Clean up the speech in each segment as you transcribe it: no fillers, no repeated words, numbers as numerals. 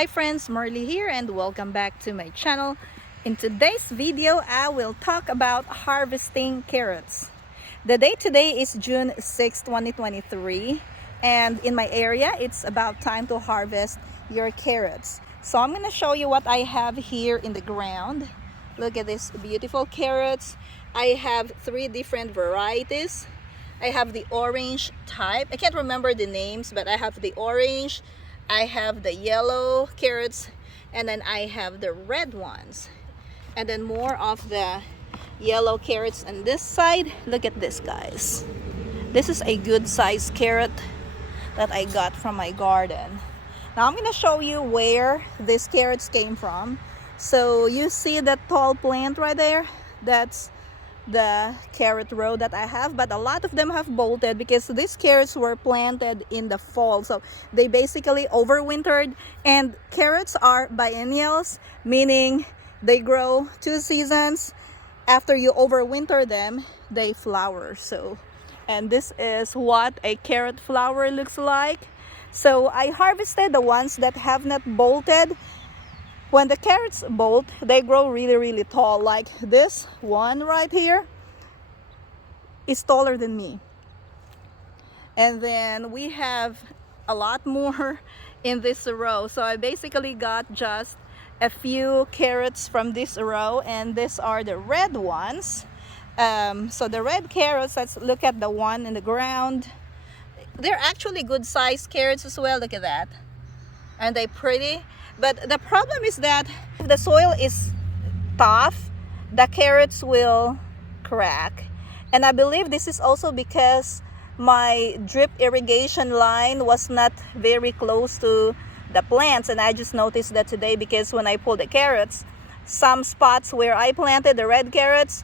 Hi friends, Marley here and welcome back to my channel. In today's video, I will talk about harvesting carrots. The date today is June 6, 2023, and in my area, it's about time to harvest your carrots. So I'm going to show you what I have here in the ground. Look at these beautiful carrots. I have three different varieties. I have the orange type. I can't remember the names, but I have the orange, I have the yellow carrots, and then I have the red ones. And then more of the yellow carrots on this side. Look at this, guys. This is a good sized carrot that I got from my garden. Now I'm gonna show you where these carrots came from. So you see that tall plant right there? That's the carrot row that I have, but a lot of them have bolted because these carrots were planted in the fall, so they basically overwintered. And carrots are biennials, meaning they grow 2 seasons. After you overwinter them, they flower. So, and this is what a carrot flower looks like. So I harvested the ones that have not bolted. When the carrots bolt, they grow really tall. Like this one right here is taller than me. And then we have a lot more in this row. So I basically got just a few carrots from this row, and these are the red ones. So the red carrots, let's look at the one in the ground. They're actually good sized carrots as well. Look at that. Aren't they pretty? But the problem is that if the soil is tough, the carrots will crack. And I believe this is also because my drip irrigation line was not very close to the plants. And I just noticed that today because when I pulled the carrots, some spots where I planted the red carrots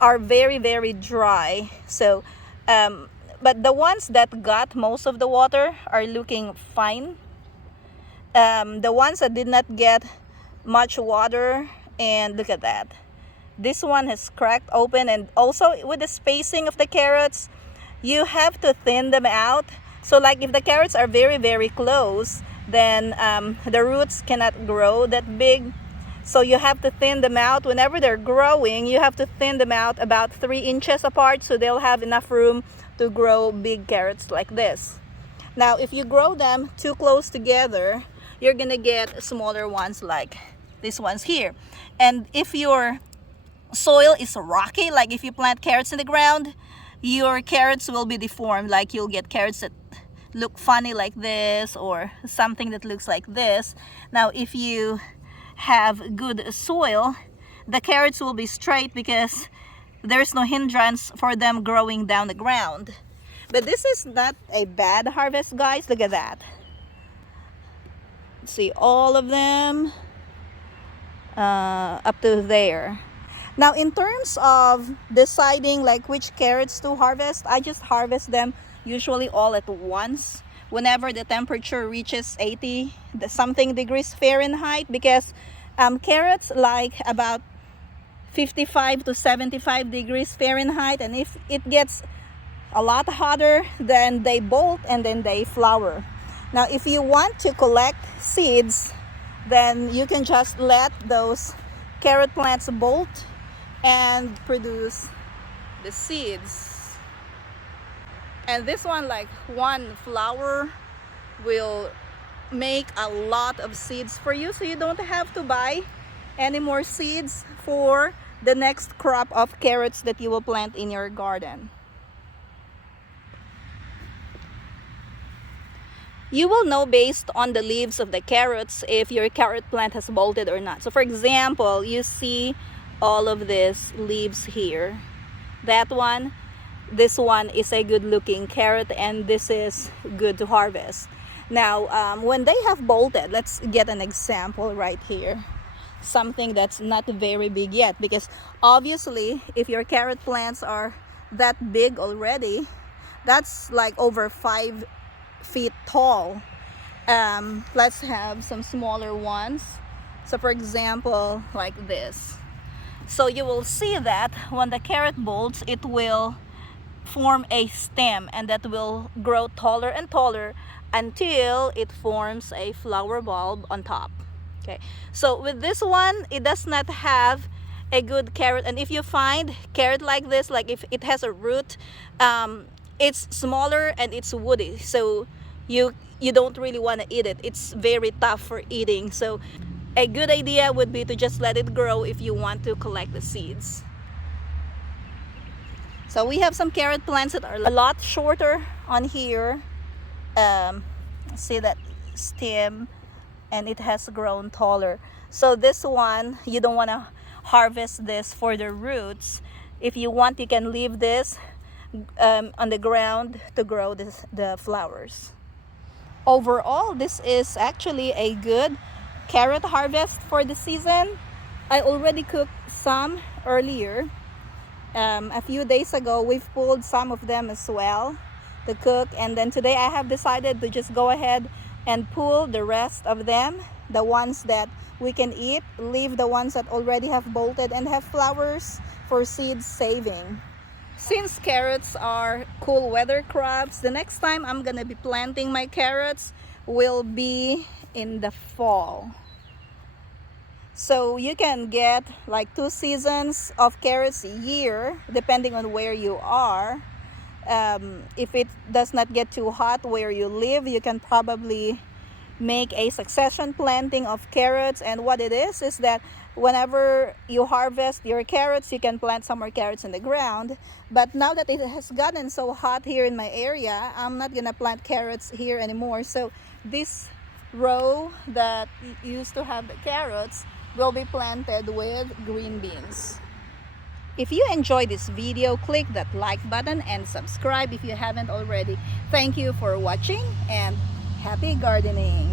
are very dry. So, but the ones that got most of the water are looking fine. The ones that did not get much water, and look at that, this one has cracked open. And also with the spacing of the carrots, you have to thin them out. So like if the carrots are very close, then the roots cannot grow that big. So you have to thin them out. Whenever they're growing, you have to thin them out about 3 inches apart so they'll have enough room to grow big carrots like this. Now if you grow them too close together, you're gonna get smaller ones like these ones here. And if your soil is rocky, like if you plant carrots in the ground, your carrots will be deformed. Like you'll get carrots that look funny like this, or something that looks like this. Now if you have good soil, the carrots will be straight because there's no hindrance for them growing down the ground. But this is not a bad harvest, guys. Look at that. See all of them up to there. Now in terms of deciding like which carrots to harvest, I just harvest them usually all at once whenever the temperature reaches 80 something degrees Fahrenheit, because carrots like about 55 to 75 degrees Fahrenheit, and if it gets a lot hotter, then they bolt and then they flower. Now if you want to collect seeds, then you can just let those carrot plants bolt and produce the seeds. And this one, like one flower will make a lot of seeds for you, so you don't have to buy any more seeds for the next crop of carrots that you will plant in your garden. You will know based on the leaves of the carrots if your carrot plant has bolted or not. So for example, you see all of these leaves here. That one, this one is a good looking carrot, and this is good to harvest. Now when they have bolted, let's get an example right here. Something that's not very big yet, because obviously if your carrot plants are that big already, that's like over 5 feet tall. Let's have some smaller ones. So for example, like this. So you will see that when the carrot bolts, it will form a stem, and that will grow taller and taller until it forms a flower bulb on top. Okay, so with this one, it does not have a good carrot. And if you find carrot like this, like if it has a root, it's smaller and it's woody, so you don't really want to eat it. It's very tough for eating. So a good idea would be to just let it grow if you want to collect the seeds. So we have some carrot plants that are a lot shorter on here. See that stem, and it has grown taller. So this one, you don't want to harvest this for the roots. If you want, you can leave this on the ground to grow the flowers. Overall, this is actually a good carrot harvest for the season. I already cooked some earlier. A few days ago, we've pulled some of them as well to cook, and then today I have decided to just go ahead and pull the rest of them, the ones that we can eat, leave the ones that already have bolted and have flowers for seed saving. Since carrots are cool weather crops, the next time I'm gonna be planting my carrots will be in the fall. So you can get like 2 seasons of carrots a year depending on where you are. If it does not get too hot where you live, you can probably make a succession planting of carrots. And what it is that whenever you harvest your carrots, you can plant some more carrots in the ground. But now that it has gotten so hot here in my area, I'm not gonna plant carrots here anymore. So this row that used to have the carrots will be planted with green beans. If you enjoyed this video, click that like button and subscribe if you haven't already. Thank you for watching and happy gardening!